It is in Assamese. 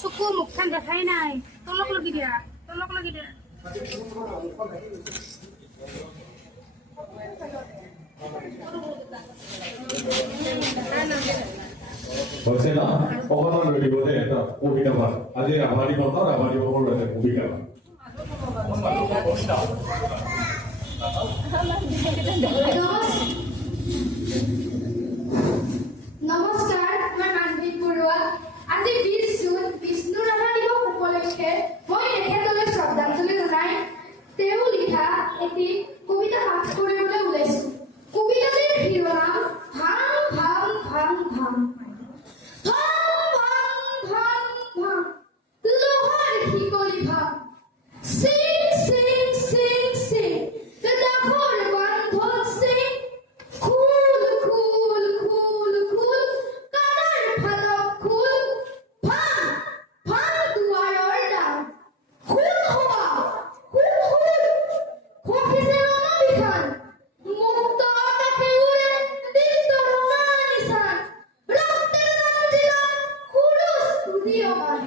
চকু মুখখন দেখাই নাই তলক লগি দিয়া হৈছে ন অকণমান ৰৈ দিব দে এটা কবিতা ভাগ আজি ৰাভাৰী বতৰ ৰাভাৰী সকলো এটা কবিতা ভাগ নমস্কাৰ মই মানৱী বৰুৱা আজি 20 জুন বিষ্ণু ৰাভা দিৱস উপলক্ষে মই তেখেতলৈ শ্ৰদ্ধাঞ্জলি জনাই তেওঁ লিখা এটি কবিতা পাঠ কৰিবলৈ ওলাইছো কবিতাটিৰ শিৰোনাম ভাং ভাং ভাং ভাং লোহাৰ শিকলি ভাং চিং চিং চিং চিং দাসৰ বান্ধত চিং খুল খুল খুল খুল কাণৰ ফালক খুল ভাং ভাং দুৱাৰৰ দাম খুল হোৱা খুল খুল খোখিছে ৰণবিধান মুক্ত আকাশে উৰে দিনটো ৰঙা নিচান ৰক্তেৰে ৰঞ্জিত সুৰুজ উদীয়মান